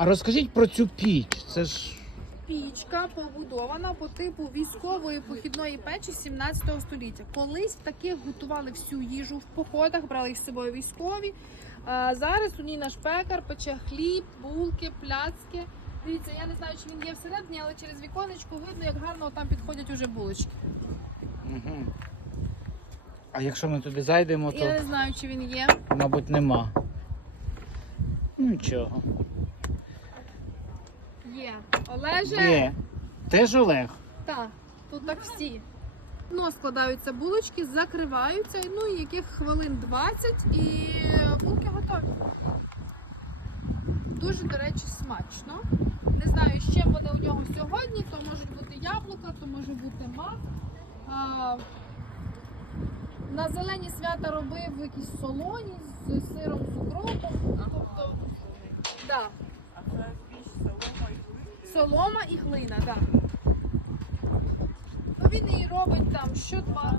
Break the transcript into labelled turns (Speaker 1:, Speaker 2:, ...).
Speaker 1: А розкажіть про цю піч. Це ж
Speaker 2: Пічка побудована по типу військової похідної печі 17 століття. Колись в таких готували всю їжу в походах, брали їх з собою військові. А зараз у ній наш пекар пече хліб, булки, пляцки. Дивіться, я не знаю, чи він є всередині, але через віконечко видно, як гарно там підходять уже булочки.
Speaker 1: Угу. А якщо ми туди зайдемо, то
Speaker 2: Я не знаю, чи він є.
Speaker 1: мабуть, нема. Ну нічого.
Speaker 2: Є. Олеже.
Speaker 1: Є. Теж Олег.
Speaker 2: Так, тут так всі. Ну, складаються булочки, закриваються, ну і яких хвилин 20 і булки готові. Дуже, до речі, смачно. Не знаю, чим вони у нього сьогодні. То можуть бути яблука, то може бути мак. А, на зелені свята робив якісь солоні з сиром, з укропом. Тобто, да.
Speaker 3: А це більш солома і глина?
Speaker 2: Солома і глина, так. Ну він її робить там що два,